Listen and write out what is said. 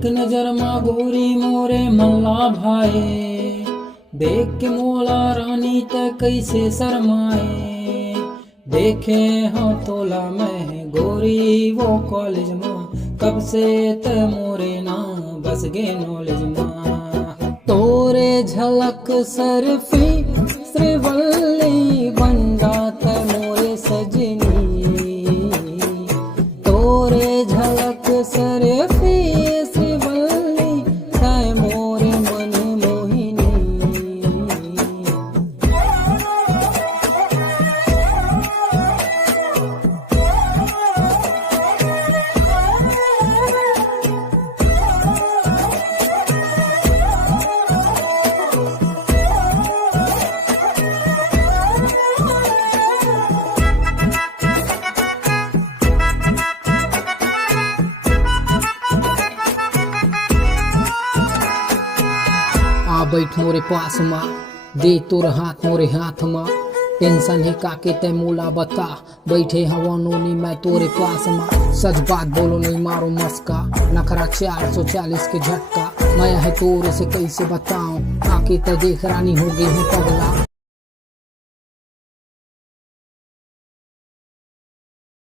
एक नजर माँ गोरी मोरे मल्ला भाए, देख के मोला रानी त कैसे शरमाए। देखे हाँ तोला मैं गोरी वो कॉलेज में, कब से त मोरे ना बस गे नॉलेज में। तोरे झलक सरफी श्रीवल्ली बन जात मोरे सजनी, तोरे झलक सरफी श्रीवल्ली तय मोरे मन मोहिनी। आ बैठ मोरे पास मा, दे तोर हाथ मोरे हाथ मा। टेंशन है काके तय मोला बता, बैठे हवा नोनी मैं तोरे पास मा। सच बात बोलो नहीं मारो मस्का, नखरा 440 के झटका। मैं है तोरे से कैसे बताऊं, आके तय देख रानी हो गई हूँ पगला।